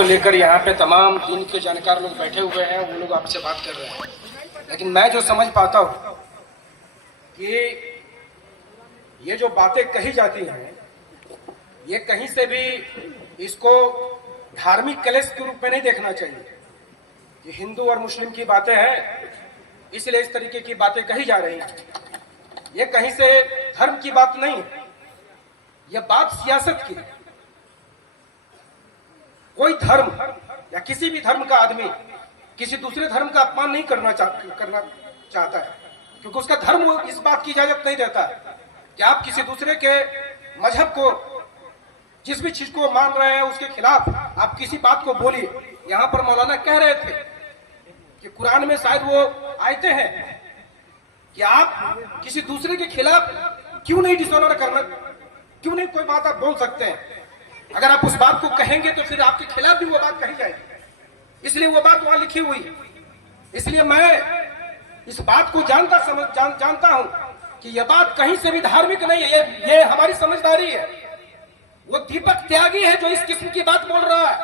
को लेकर यहाँ पे तमाम दीन के जानकार लोग बैठे हुए हैं, वो लोग आपसे बात कर रहे हैं। लेकिन मैं जो समझ पाता हूँ कि ये जो बातें कही जाती हैं, ये कहीं से भी इसको धार्मिक कलेश के रूप में नहीं देखना चाहिए। ये हिंदू और मुस्लिम की बातें हैं, इसलिए इस तरीके की बातें कही जा रही हैं। ये कहीं से धर्म की बात नहीं है, ये बात सियासत की है। कोई धर्म या किसी भी धर्म का आदमी किसी दूसरे धर्म का अपमान नहीं करना चाहता है, क्योंकि उसका धर्म इस बात की इजाजत नहीं देता है कि आप किसी दूसरे के मजहब को, जिस भी चीज को मान रहे हैं उसके खिलाफ आप किसी बात को बोलिए। यहाँ पर मौलाना कह रहे थे कि कुरान में शायद वो आयतें हैं कि आप किसी दूसरे के खिलाफ क्यों नहीं डिसऑनर करना, क्यों नहीं कोई बात आप बोल सकते हैं। अगर आप उस बात को कहेंगे तो फिर आपके खिलाफ भी वो बात कही जाएगी, इसलिए वो बात वहां लिखी हुई है। इसलिए मैं इस बात को जानता हूं कि यह बात कहीं से भी धार्मिक नहीं है, ये हमारी समझदारी है। वो दीपक त्यागी है जो इस किस्म की बात बोल रहा है।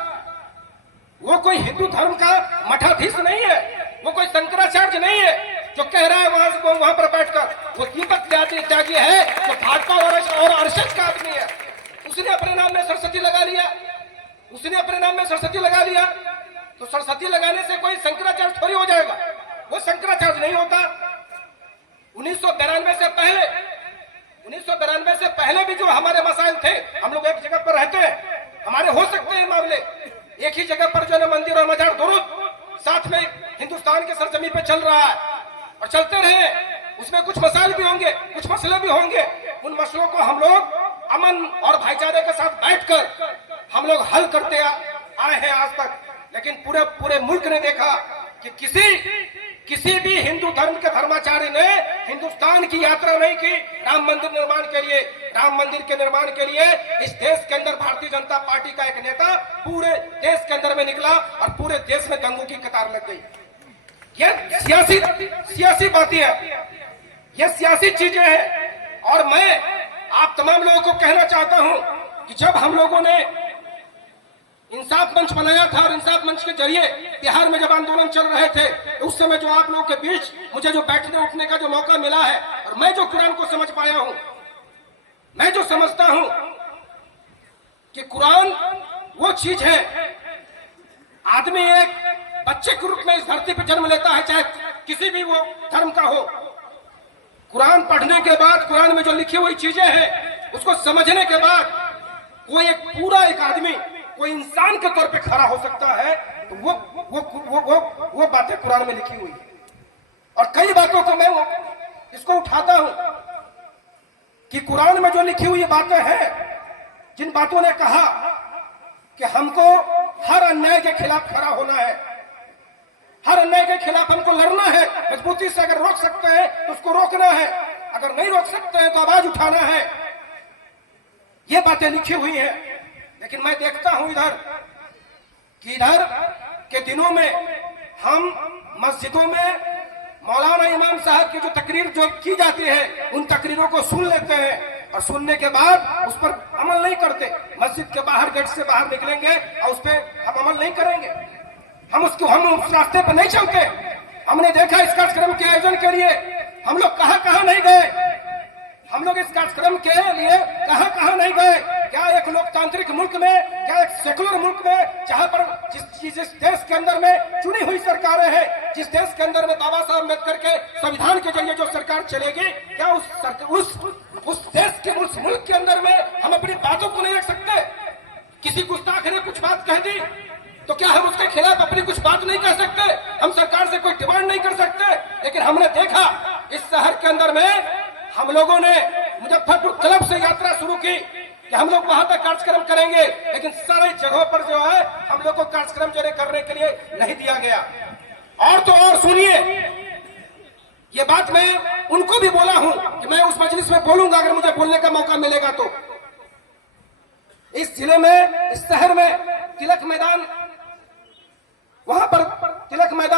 वो कोई हिंदू धर्म का मठाधीश नहीं है, वो कोई शंकराचार्य नहीं है जो कह रहा है वहां पर बैठकर। वो दीपक त्यागी है जो भाजपा और अरशद का आदमी है। उसने अपने नाम में सरस्वती लगा लिया, उसने अपने नाम में सरस्वती लगा लिया, तो सरस्वती लगाने से कोई शंकराचार्य थोड़ी हो जाएगा। वो शंकराचार्य नहीं होता। 1992 से पहले भी जो हमारे मसाइल थे, हम लोग एक जगह पर रहते हैं, हमारे हो सकते हैं मामले एक ही जगह पर, जो है मंदिर और मजार दोनों साथ में हिंदुस्तान के सरजमीन पे चल रहा है और चलते रहे। उसमें कुछ मसाइल भी होंगे, कुछ मसले भी होंगे। उन मसलों को हम लोग अमन और भाईचारे के साथ बैठकर हम लोग हल करते आए हैं आज तक। लेकिन पूरे मुल्क ने देखा कि किसी भी हिंदू धर्म के धर्माचार्य ने हिंदुस्तान की यात्रा नहीं की राम मंदिर निर्माण के लिए। राम मंदिर के निर्माण के लिए इस देश के अंदर भारतीय जनता पार्टी का एक नेता पूरे देश के अंदर में निकला और पूरे देश में दंगों की कतार लग गई। ये सियासी बातें हैं, ये सियासी चीजें हैं। और मैं आप तमाम लोगों को कहना चाहता हूं कि जब हम लोगों ने इंसाफ मंच बनाया था और इंसाफ मंच के जरिए बिहार में जब आंदोलन चल रहे थे, उस समय जो आप लोगों के बीच मुझे जो बैठने उठने का जो मौका मिला है, और मैं जो कुरान को समझ पाया हूं, मैं जो समझता हूं कि कुरान वो चीज है, आदमी एक बच्चे के रूप में इस धरती पर जन्म लेता है, चाहे किसी भी वो धर्म का हो। कुरान पढ़ने के बाद, कुरान में जो लिखी हुई चीजें हैं उसको समझने के बाद कोई एक पूरा एक आदमी कोई इंसान के तौर पे खड़ा हो सकता है। तो वो बातें कुरान में लिखी हुई है। और कई बातों को मैं इसको उठाता हूं कि कुरान में जो लिखी हुई बातें हैं, जिन बातों ने कहा कि हमको हर अन्याय के खिलाफ खड़ा होना है, हर अन्याय के खिलाफ हमको लड़ना है, मजबूती से अगर रोक सकते हैं तो उसको रोकना है, अगर नहीं रोक सकते हैं तो आवाज उठाना है। ये बातें लिखी हुई हैं। लेकिन मैं देखता हूं इधर के दिनों में हम मस्जिदों में मौलाना इमाम साहब की जो तकरीर जो की जाती है, उन तकरीरों को सुन लेते हैं और सुनने के बाद उस पर अमल नहीं करते। मस्जिद के बाहर गेट से बाहर निकलेंगे और उस पर हम अमल नहीं करेंगे, हम उस रास्ते पर नहीं चलते। हमने देखा इस कार्यक्रम के आयोजन के लिए हम लोग कहां नहीं गए, हम लोग इस कार्यक्रम के लिए कहां नहीं गए। क्या एक लोकतांत्रिक मुल्क में, क्या एक सेकुलर मुल्क में, जहां पर जिस देश के अंदर में चुनी हुई सरकारें हैं, जिस देश के अंदर में बाबा साहब अम्बेडकर के संविधान के जरिए जो सरकार चलेगी, क्या उस देश के उस मुल्क के अंदर में हम अपनी बातों को नहीं रख सकते? किसी गुस्ताख ने कुछ बात कह दी तो क्या हम उसके खिलाफ अपनी कुछ बात नहीं कर सकते? हम सरकार से कोई डिमांड नहीं कर सकते? लेकिन हमने देखा इस शहर के अंदर में हम लोगों ने मुजफ्फरपुर क्लब से यात्रा शुरू की कि हम लोग वहां तक कार्यक्रम करेंगे, लेकिन सारी जगहों पर जो है हम लोग को कार्यक्रम जो करने के लिए नहीं दिया गया। और तो और सुनिए, ये बात मैं उनको भी बोला हूं कि मैं उस मजलिस में बोलूंगा अगर मुझे बोलने का मौका मिलेगा तो। इस जिले में, इस शहर में तिलक मैदान, वहां पर तिलक मैदान